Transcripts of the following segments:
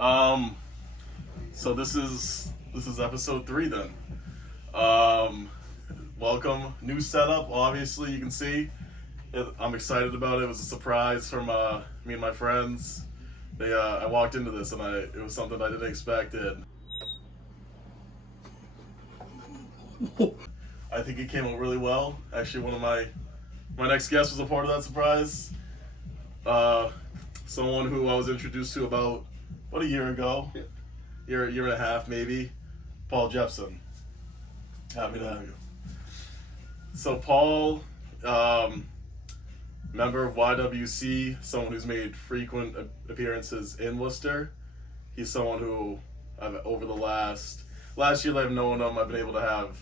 So this is episode 3 then. Welcome, new setup. Obviously, you can see. I'm excited about it. It was a surprise from me and my friends. I walked into this and it was something I didn't expect. I think it came out really well. Actually, one of my next guests was a part of that surprise. Someone who I was introduced to about a year ago, year and a half maybe, Paul Jepson. Happy to have you. So Paul, member of YWC, someone who's made frequent appearances in Worcester. He's someone who over the last year that I've known him, I've been able to have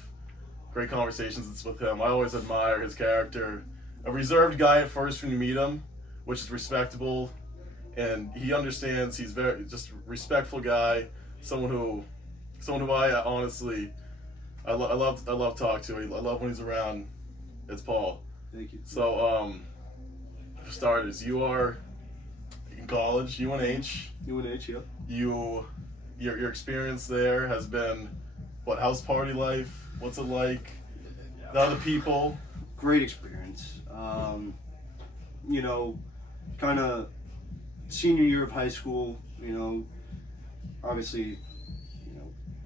great conversations with him. I always admire his character. A reserved guy at first when you meet him, which is respectable, and he understands. He's very just a respectful guy. Someone who I honestly I love talking to. I love when he's around. It's Paul. Thank you. So for starters, you are in college, UNH. UNH, yeah. Your experience there has been what? House party life? What's it like? The other people? Great experience. Kind of senior year of high school, obviously,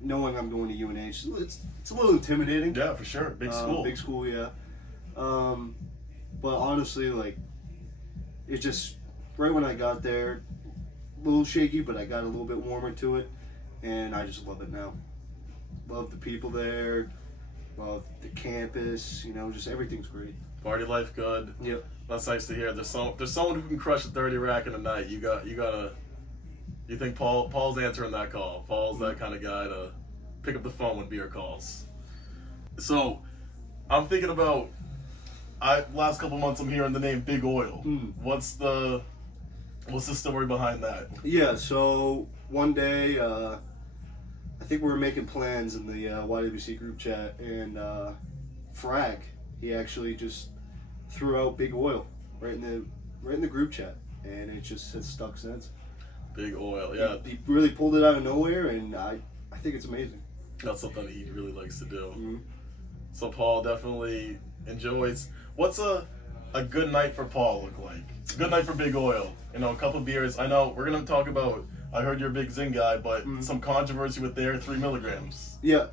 knowing I'm going to UNH, it's a little intimidating. Yeah, for sure. Big school. Big school, yeah. But honestly, it just, right when I got there, a little shaky, but I got a little bit warmer to it, and I just love it now. Love the people there, love the campus, just everything's great. Party life good. Yep. That's nice to hear. There's someone who can crush a 30 rack in a night. You think Paul's answering that call. Paul's that kind of guy to pick up the phone when beer calls. So I'm thinking about last couple months I'm hearing the name Big Oil. What's the story behind that? Yeah, so one day I think we were making plans in the YWC group chat, and Frag, he actually just threw out Big Oil right in the group chat, and it just has stuck since. Big Oil, yeah. He really pulled it out of nowhere, and I think it's amazing. That's something he really likes to do. Mm-hmm. So Paul definitely enjoys. What's a good night for Paul look like? A good night for Big Oil. A couple of beers. I know we're gonna talk about. I heard you're a big Zin guy, but some controversy with their 3 milligrams. Yeah.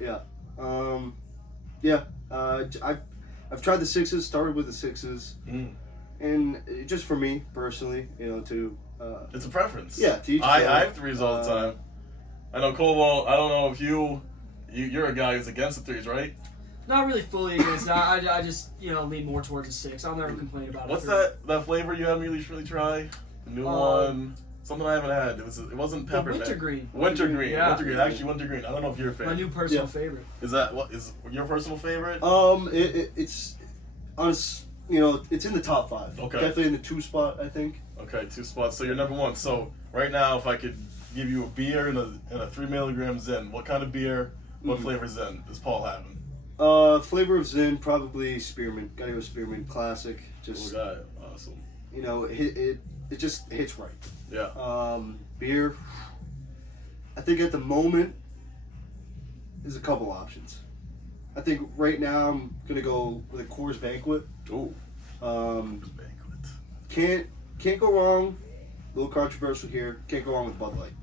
I've tried the 6s. Started with the 6s, and just for me personally, it's a preference. Yeah, to each I have 3s all the time. I know Cole. I don't know if you're a guy who's against the 3s, right? Not really fully against that. I just lean more towards a 6. I'll never complain about it. What's that flavor you haven't really tried? The new one. Something I haven't had. It wasn't peppermint. Wintergreen. Wintergreen. Yeah. Wintergreen. Actually, wintergreen. I don't know if you're a fan. My new personal favorite. Is that what is your personal favorite? It's it's in the top 5. Okay. Definitely in the 2 spot, I think. Okay, 2 spots. So you're number 1. So right now, if I could give you a beer and a 3 milligram Zin, what kind of beer? What flavor Zin is Paul having? Flavor of Zin, probably Spearmint. Gotta go Spearmint Classic. Just cool guy. Awesome. It just hits right. Yeah. Beer. I think at the moment there's a couple options. I think right now I'm gonna go with a Coors Banquet. Ooh. Banquet. Can't go wrong. A little controversial here. Can't go wrong with Bud Light.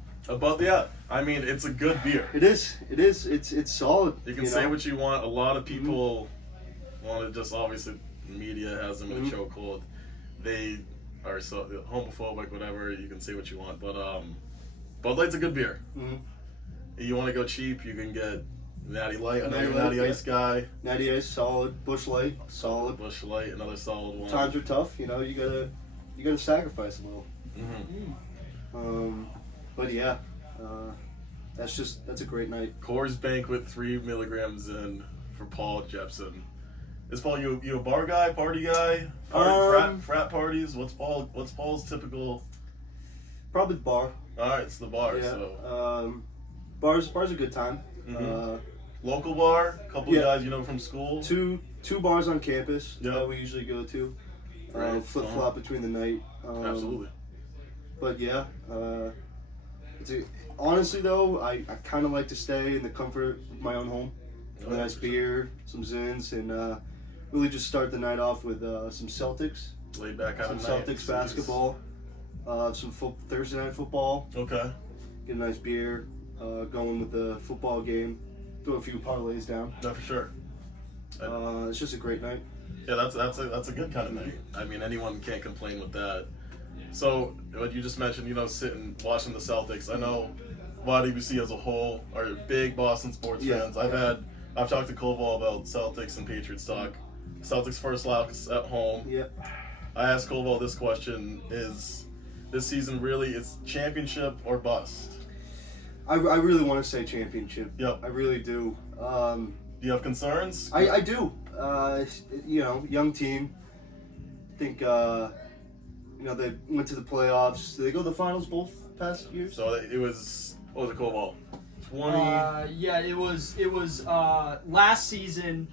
Yeah. I mean, it's a good beer. It is. It's solid. You can say what you want. A lot of people want to just, obviously, the media has them in a chokehold. They are so homophobic, whatever. You can say what you want, but Bud Light's a good beer. You want to go cheap, you can get Natty Light. I know you're a Natty Ice guy. Natty Ice, solid. Busch Light, solid. Busch Light, another solid one. Times are tough. You gotta sacrifice a little. But yeah, that's a great night. Coors Banquet, 3 milligrams in for Paul Jepson. Is Paul you a bar guy, party guy, frat parties? What's Paul's typical? Probably the bar. All right, it's the bar. Yeah. So bar's a good time. Local bar, couple of guys from school. Two bars on campus that we usually go to. Flip flop between the night. Absolutely. But yeah, Honestly though, I kind of like to stay in the comfort of my own home. Oh, A nice for sure. beer, some zins, and really just start the night off with some Celtics. Laid back kind Some of night. Celtics basketball. Some Thursday night football. Okay. Get a nice beer. Going with the football game. Throw a few parlays down. No, for sure. It's just a great night. Yeah, that's a good kind of night. I mean, anyone can't complain with that. So, what you just mentioned, sitting watching the Celtics. I know YWC as a whole are big Boston sports fans. I've talked to Koval about Celtics and Patriots talk. Celtics first loss at home. Yep. I asked Koval this question: is this season really it's championship or bust? I really want to say championship. Yep. I really do. Do you have concerns? I do. Young team. I think, they went to the playoffs. Did they go to the finals both past years? So it was, what was it, Koval? 20. Yeah, it was last season.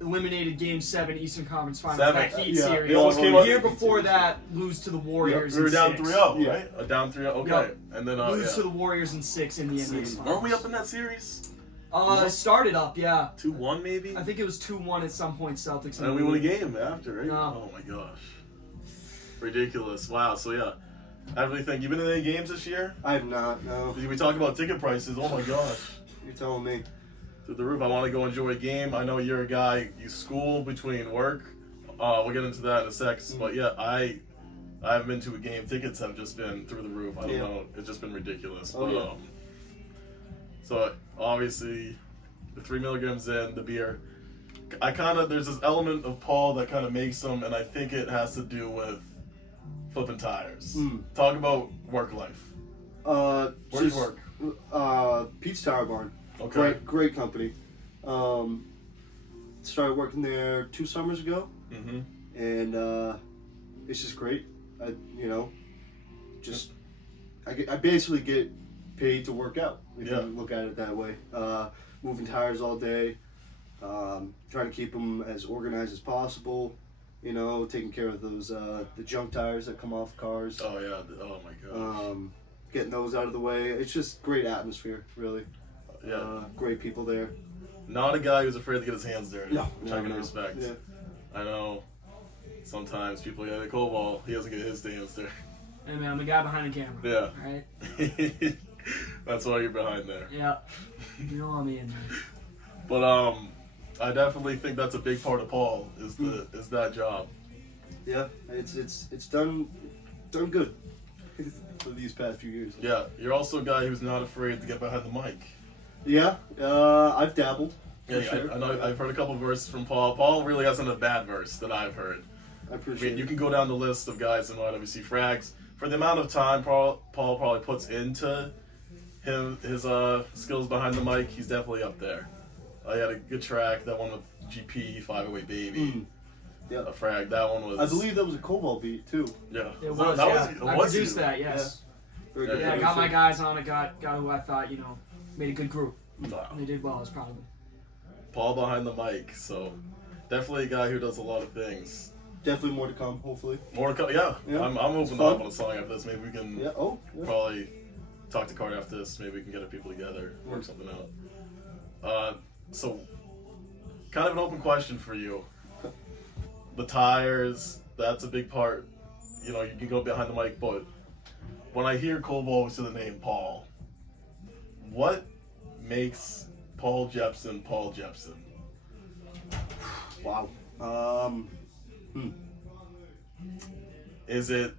Eliminated Game 7 Eastern Conference Finals. Seven. That Heat Yeah, series. They almost came The up- year before that, lose to the Warriors. We were in down 6. 3-0, Yeah. right? Down 3-0, okay. Yep. And then, Lose to the Warriors in 6 in the NBA Finals. Weren't we up in that series? Started up, yeah. 2-1 maybe? I think it was 2-1 at some point. Celtics. And then we won a game after, right? No. Oh my gosh. Ridiculous. Wow, so yeah. I really think, you been in any games this year? I have not, no. We talk about ticket prices, oh my gosh. You're telling me. Through the roof. I want to go enjoy a game. I know you're a guy, you school between work. We'll get into that in a sec. But yeah, I haven't been to a game. Tickets have just been through the roof. I don't know. It's just been ridiculous. Oh, But, yeah. So obviously, the 3 milligrams in, the beer. There's this element of Paul that kind of makes them, and I think it has to do with flipping tires. Talk about work life. Where do you work? Pete's Tire Barn. Okay. Great company. Started working there 2 summers ago, Mm-hmm. and it's just great. I basically get paid to work out. If Yeah. you look at it that way. Moving tires all day, trying to keep them as organized as possible. Taking care of those the junk tires that come off cars. Oh yeah. Oh my gosh. Getting those out of the way. It's just great atmosphere, really. Yeah. Great people there. Not a guy who's afraid to get his hands dirty. No, which I can no. respect. Yeah. I know. Sometimes people get a Koval, he doesn't get his hands dirty. Hey man, I'm the guy behind the camera. Yeah. Right? That's why you're behind there. Yeah. You know I'm in there. But I definitely think that's a big part of Paul is that job. Yeah, it's done good for these past few years. Yeah, you're also a guy who's not afraid to get behind the mic. Yeah, I've dabbled. Yeah, For sure. I know. I've heard a couple verses from Paul. Paul really hasn't a bad verse that I've heard. I I appreciate mean, you it. can go down the list of guys in YWC frags for the amount of time Paul probably puts into his skills behind the mic. He's definitely up there. I had a good track, that one with GP 508 Baby. Yeah. A frag. That one was. I believe that was a Koval beat too. Yeah. It That was, yeah. it I was produced you. that, yes. Very Yeah, good. Yeah, I got producer. my guys on it, got who I thought, made a good group. Wow. And they did well, I was proud of them. Paul behind the mic, so definitely a guy who does a lot of things. Definitely more to come, hopefully. More to come. Yeah. Yeah. I'm It's open fun. up on a song after this. Maybe we can Yeah. Oh. Yeah. probably talk to Card after this. Maybe we can get our people together, work something out. So, kind of an open question for you. The tires, that's a big part. You can go behind the mic, but when I hear Koval to the name Paul, what makes Paul Jepsen Paul Jepsen? Wow. Is it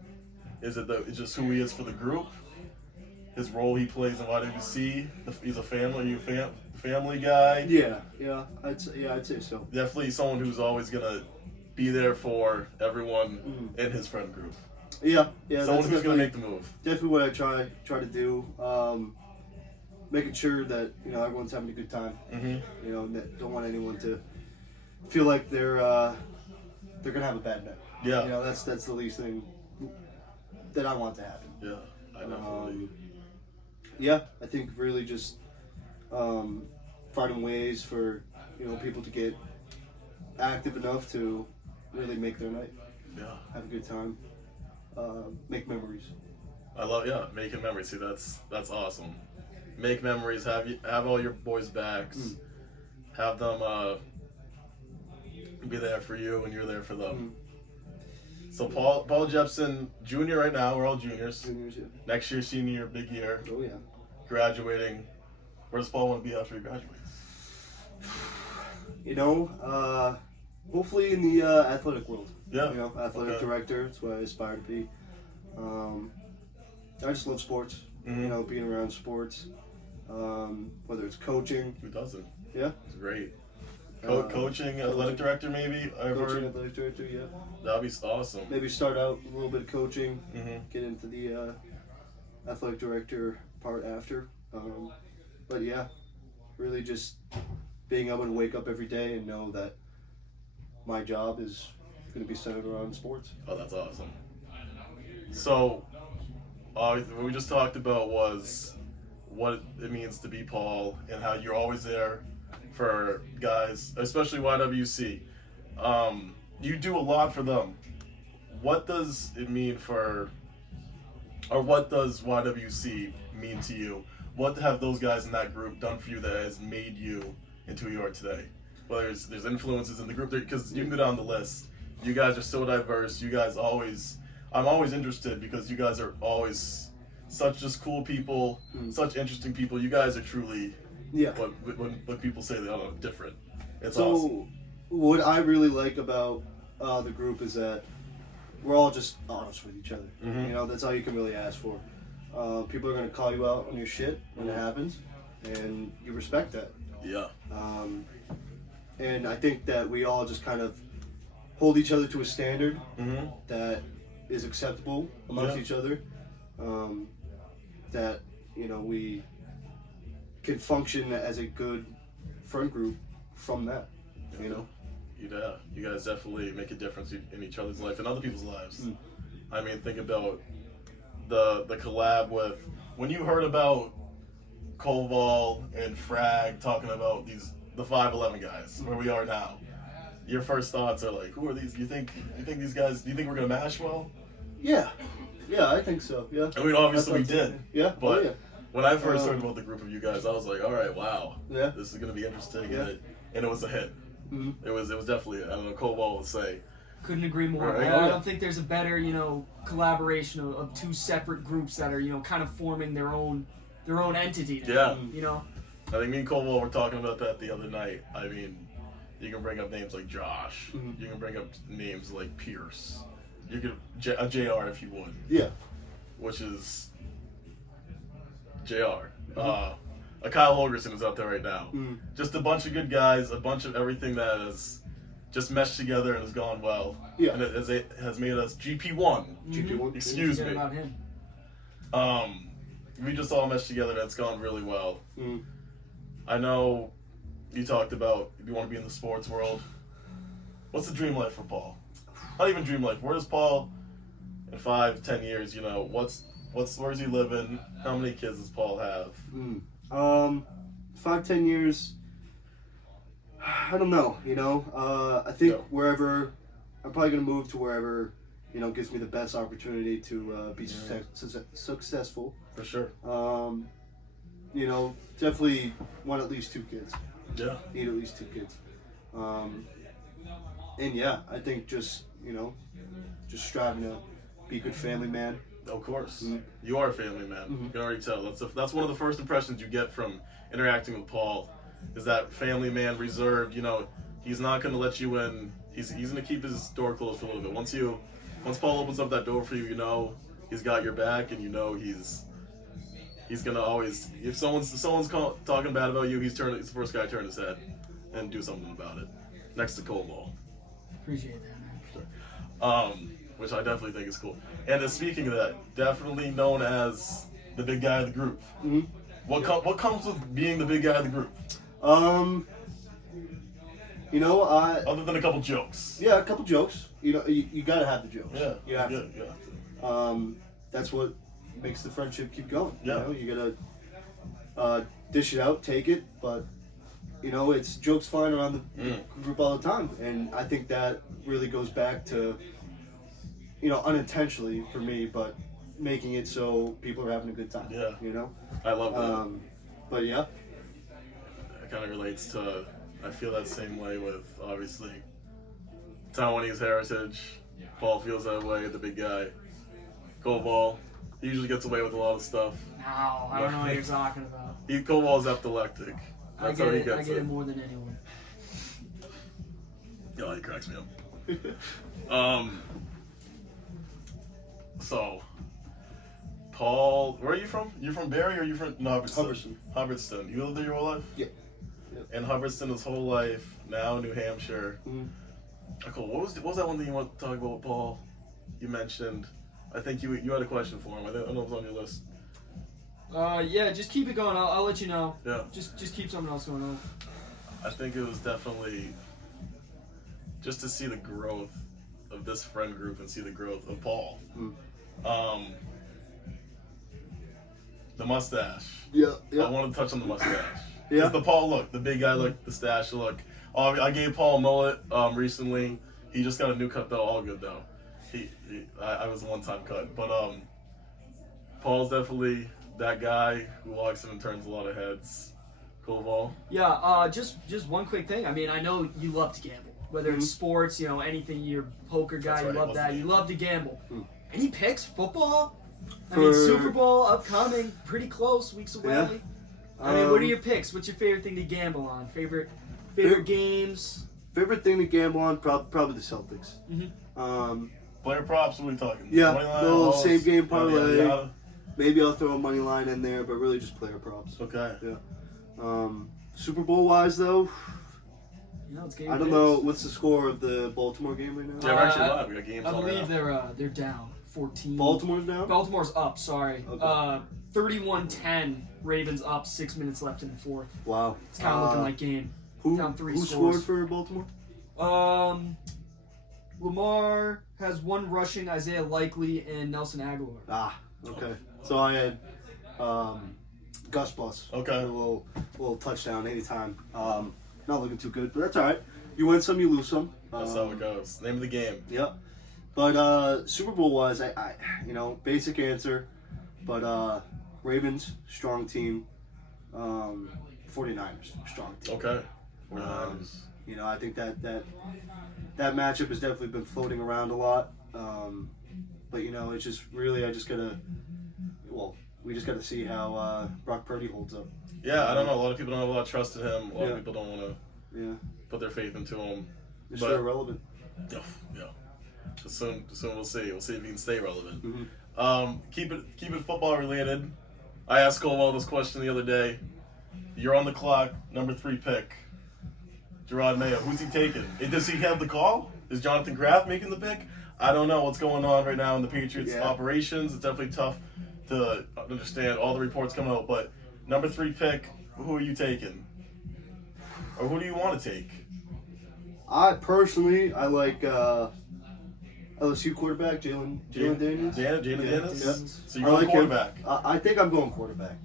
just who he is for the group? His role he plays in YWC? He's a family guy? Yeah. I'd say so. Definitely someone who's always gonna be there for everyone in his friend group. Yeah. Someone That's who's gonna definitely, make the move. definitely what I try to do. Making sure that everyone's having a good time. Mm-hmm. That don't want anyone to feel like they're gonna have a bad night. Yeah. That's the least thing that I want to happen. Yeah, I definitely. Yeah, I think really just finding ways for people to get active enough to really make their night, Yeah. have a good time, make memories. I love making memories. See, that's awesome. Make memories. Have all your boys' backs. Have them be there for you, and you're there for them. So Paul Jepson, junior right now. We're all juniors. Juniors, yeah. Next year, senior year, big year. Oh yeah. Graduating. Where does Paul want to be after he graduates? You know, hopefully in the athletic world. Yeah. You know, athletic director. That's what I aspire to be. I just love sports. You know, being around sports. Whether it's coaching. Who doesn't? Yeah. It's great. Coaching, athletic director, maybe. I've Coaching, heard. athletic director. Yeah. That'd be awesome. Maybe start out a little bit of coaching. Mm-hmm. Get into the athletic director part after. But yeah, really just being able to wake up every day and know that my job is going to be centered around sports. Oh, that's awesome. So, what we just talked about was what it means to be Paul and how you're always there for guys, especially YWC. You do a lot for them. What does it mean what does YWC mean to you? What have those guys in that group done for you that has made you into who you are today? Well, there's influences in the group because you can go down the list. You guys are so diverse. You guys I'm always interested because you guys are always such just cool people, such interesting people. You guys are truly what people say they are different. It's awesome. What I really like about the group is that we're all just honest with each other. Mm-hmm. You know, that's all you can really ask for. People are going to call you out on your shit when it happens, and you respect that. Yeah. And I think that we all just kind of hold each other to a standard that is acceptable amongst each other. That, you know, we can function as a good friend group from that, you know? Yeah, you guys definitely make a difference in each other's life and other people's lives. I mean, think about the collab with, when you heard about Koval and Frag talking about the 5'11" guys, where we are now, your first thoughts are like, who are these? You think these guys, do you think we're going to mash well? Yeah, I think so, yeah. I mean, obviously we did. Yeah, but when I first heard about the group of you guys, I was like, all right, wow, yeah, this is going to be interesting, and it was a hit. Mm-hmm. It was definitely, I don't know, Koval would say. Couldn't agree more. Right. I don't think there's a better, you know, collaboration of two separate groups that are, you know, kind of forming their own entity now, Yeah. you know? I think me and Koval were talking about that the other night. I mean, you can bring up names like Josh. You can bring up names like Pierce. You could a JR if you would. Yeah. Which is JR. A Kyle Holgerson is out there right now. Just a bunch of good guys, a bunch of everything that has just meshed together and has gone well. Yeah. And it has made us GP1. GP1. Excuse me. About him. We just all meshed together and it's gone really well. Mm. I know you talked about you want to be in the sports world. What's the dream life for Paul? Not even dream life. Where does Paul in 5-10 years, you know, where's he living? How many kids does Paul have? 5-10 years, I don't know, you know. I think wherever, I'm probably going to move to wherever, you know, gives me the best opportunity to be successful. For sure. You know, definitely want at least 2 kids. Yeah. Need at least 2 kids. And yeah, I think just, you know, just striving to be a good family man. Of course. You are a family man. You can already tell. That's one of the first impressions you get from interacting with Paul, is that family man, reserved. You know, he's not going to let you in. He's going to keep his door closed for a little bit. Once Paul opens up that door for you, you know he's got your back, and you know he's going to always, if someone's talking bad about you, he's the first guy to turn his head and do something about it. Next to Koval. Appreciate that, man. Which I definitely think is cool. And speaking of that, definitely known as the big guy of the group. What comes with being the big guy of the group? You know, other than a couple jokes. Yeah, a couple jokes. You know, you gotta have the jokes. Yeah, you have to. That's what makes the friendship keep going. Yeah. You know, you gotta dish it out, take it, but you know, it's jokes flying around the group all the time, and I think that really goes back to, you know, unintentionally for me, but making it so people are having a good time. Yeah. You know. I love that. But yeah. It kind of relates to. I feel that same way with obviously Taiwanese heritage. Paul feels that way. The big guy. Koval. He usually gets away with a lot of stuff. No, I don't know what you're talking about. Koval's epileptic. I That's how he get gets it more than anyone. Yeah, he cracks me up. So, Paul, where are you from? You from Barrie or you from Hubbardston? Hubbardston. You lived there your whole life? Yeah. Yep. In Hubbardston his whole life. Now New Hampshire. Cool. What was that one thing you want to talk about with Paul? You mentioned. I think you had a question for him. I don't know if it was on your list. Yeah, just keep it going. I'll let you know. Yeah. Just keep something else going on. I think it was definitely just to see the growth of this friend group and see the growth of Paul. The mustache. Yeah. I want to touch on the mustache. Yeah. It's the Paul look, the big guy look, the stash look. I gave Paul a mullet recently. He just got a new cut though, all good though. I was a one-time cut, but Paul's definitely that guy who walks in and turns a lot of heads. Cool ball. Yeah. Just one quick thing. I mean, I know you love to gamble, whether it's sports, anything. You're a poker guy. That's right, You love that. You love to gamble. Any picks? Football? I For- mean, Super Bowl upcoming, pretty close, weeks away. Yeah. I mean, what are your picks? What's your favorite thing to gamble on? Favorite games? Favorite thing to gamble on? Probably the Celtics. Player props, what are we talking? Yeah, Moneyline, the little balls, same game yada, parlay. yada, yada. Maybe I'll throw a money line in there, but really just player props. Okay. Yeah. Super Bowl wise though, It's game I don't picks. know what's the score of the Baltimore game right now. Yeah, we're actually live. We got games I on believe right now. they're down 14. Baltimore's down. Baltimore's up. Sorry. Okay. 31-10. Ravens up. 6 minutes left in the fourth. Wow. It's kind of looking like game. Who down three who scores. scored for Baltimore? Lamar has one rushing, Isaiah Likely and Nelson Aguilar. Ah, okay. So I had Gus Bus. Okay. A little touchdown anytime. Not looking too good, but that's all right. You win some, you lose some. That's how it goes. Name of the game. Yep. But Super Bowl wise, I basic answer, but Ravens strong team. 49ers strong team. Okay. I think that matchup has definitely been floating around a lot. But it's just really we just gotta see how Brock Purdy holds up. Yeah, I don't know. A lot of people don't have a lot of trust in him. A lot of people don't want Yeah. to put their faith into him. Mr. Irrelevant. Yeah. Soon we'll see. We'll see if he can stay relevant. Mm-hmm. Keep it football related. I asked Colwell this question the other day. You're on the clock, number 3 pick. Gerard Mayo. Who's he taking? Does he have the call? Is Jonathan Kraft making the pick? I don't know what's going on right now in the Patriots operations. It's definitely tough to understand all the reports coming out. But number 3 pick, who are you taking? Or who do you want to take? I like LSU quarterback Jalen Daniels. Jalen Daniels? Yep. So you're going quarterback. I think I'm going quarterback.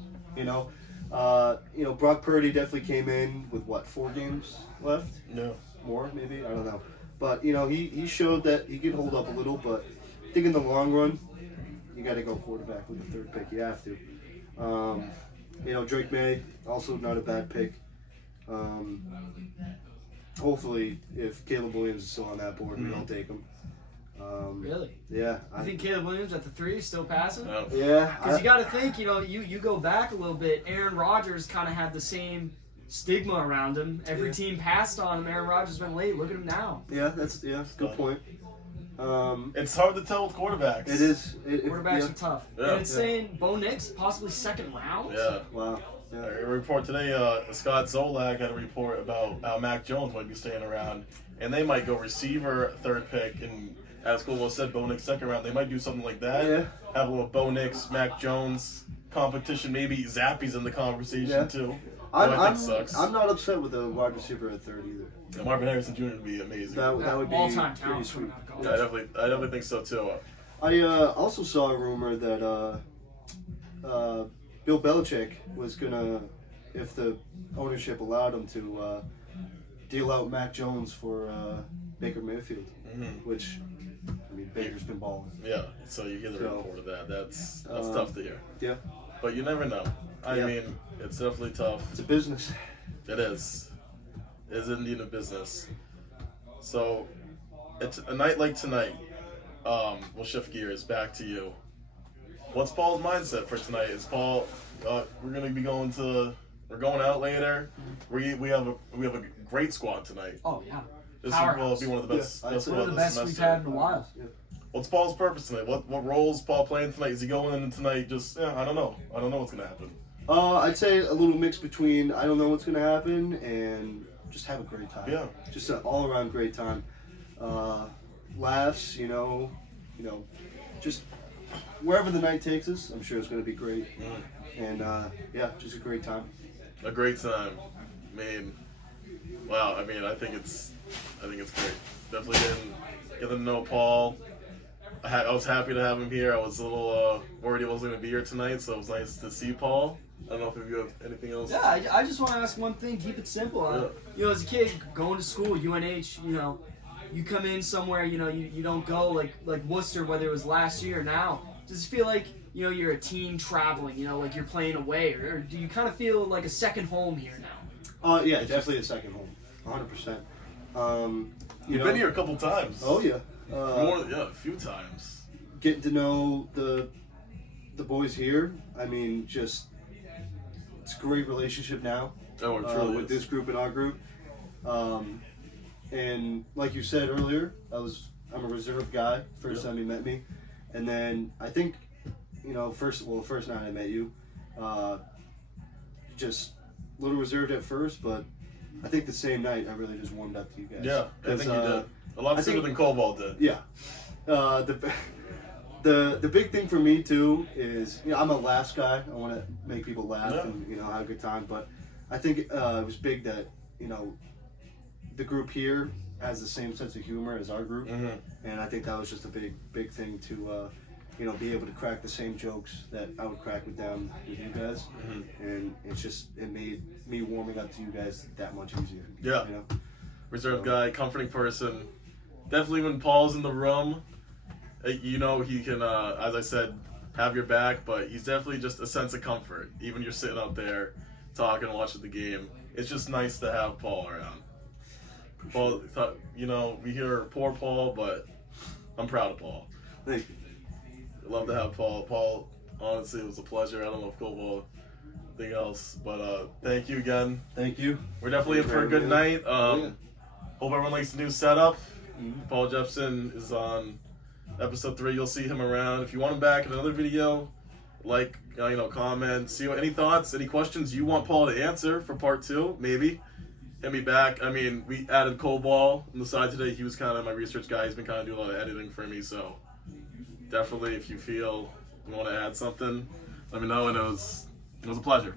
Brock Purdy definitely came in with 4 games left? No. More, maybe? I don't know. But, he showed that he could hold up a little, but I think in the long run, you got to go quarterback with the 3rd pick. You have to. Drake May, also not a bad pick. Hopefully, if Caleb Williams is still on that board, we don't take him. Really? Yeah. I think Caleb Williams at the 3 is still passing? No. Yeah. Because you got to think, you go back a little bit. Aaron Rodgers kind of had the same stigma around him. Every team passed on him. Aaron Rodgers went late. Look at him now. Yeah, that's good point. It's hard to tell with quarterbacks. It is. Quarterbacks are tough. Yeah. And it's saying Bo Nix, possibly 2nd round. Yeah. Wow. Yeah. A report today, Scott Zolak had a report about how Mac Jones might be staying around, and they might go receiver 3rd pick, and as Colwell said, Bo Nix 2nd round. They might do something like that. Yeah. Have a little Bo Nix, Mac Jones competition. Maybe Zappy's in the conversation too. I think sucks. I'm not upset with a wide receiver at 3rd either. And Marvin Harrison Jr. would be amazing. That would be all-time pretty talent sweet. coming out of I college. definitely think so too. I also saw a rumor that Bill Belichick was gonna, if the ownership allowed him to, deal out Mac Jones for Baker Mayfield, which mean, Baker's been balling. Yeah, so you hear the So, report of that. That's tough to hear. Yeah, But you never know. I Yeah. mean, it's definitely tough. it's a business. It is. It is indeed a business. So, it's a night like tonight. We'll shift gears back to you. What's Paul's mindset for tonight? Is Paul? We're gonna be going to. We're going out later. We have a great squad tonight. Oh yeah. This Powerhouse. will be one of the best. Yeah, best I'd say One of the best we've had in a while. What's Paul's purpose tonight? What role is Paul playing tonight? Is he going in tonight? Just I don't know. I don't know what's gonna happen. I'd say a little mix between I don't know what's gonna happen and just have a great time. Yeah. Just an all around great time. Laughs, just wherever the night takes us, I'm sure it's gonna be great. And yeah, just a great time. A great time. I mean, wow. I mean, I think it's great. Definitely getting to know Paul. I was happy to have him here. I was a little worried he wasn't going to be here tonight, so it was nice to see Paul. I don't know if you have anything else. Yeah, I just want to ask one thing. Keep it simple. As a kid going to school, UNH, you come in somewhere, you don't go like Worcester, whether it was last year or now. Does it feel like you're a team traveling? Like you're playing away, or do you kind of feel like a second home here now? Yeah, definitely a second home, 100%. You've been here a couple times. Oh yeah. A few times. Getting to know the boys here. I mean, just it's a great relationship now. Oh, it truly with is. this group and our group. And like you said earlier, I'm a reserve guy. First time you met me, and then I think, first night I met you, just a little reserved at first, but I think the same night I really just warmed up to you guys. Yeah, I think you did. A lot sooner than Koval did. Yeah. The big thing for me too is I'm a laughs guy. I want to make people laugh and have a good time. But I think it was big that the group here has the same sense of humor as our group, and I think that was just a big thing to be able to crack the same jokes that I would crack with them with you guys, and it made me warming up to you guys that much easier. Yeah. Reserved guy, comforting person. Definitely when Paul's in the room, he can, as I said, have your back, but he's definitely just a sense of comfort. Even you're sitting out there talking, watching the game. It's just nice to have Paul around. Paul, we hear poor Paul, but I'm proud of Paul. Thank you. Love to have Paul. Paul, honestly, it was a pleasure. I don't know if Koval, anything else, but thank you again. Thank you. We're definitely in for a good night. Hope everyone likes the new setup. Paul Jepson is on episode 3. You'll see him around. If you want him back in another video, comment, see any thoughts, any questions you want Paul to answer for part 2, maybe. Hit me back. I mean, we added Koval on the side today. He was kind of my research guy. He's been kind of doing a lot of editing for me, so definitely if you feel you want to add something, let me know, and it was a pleasure.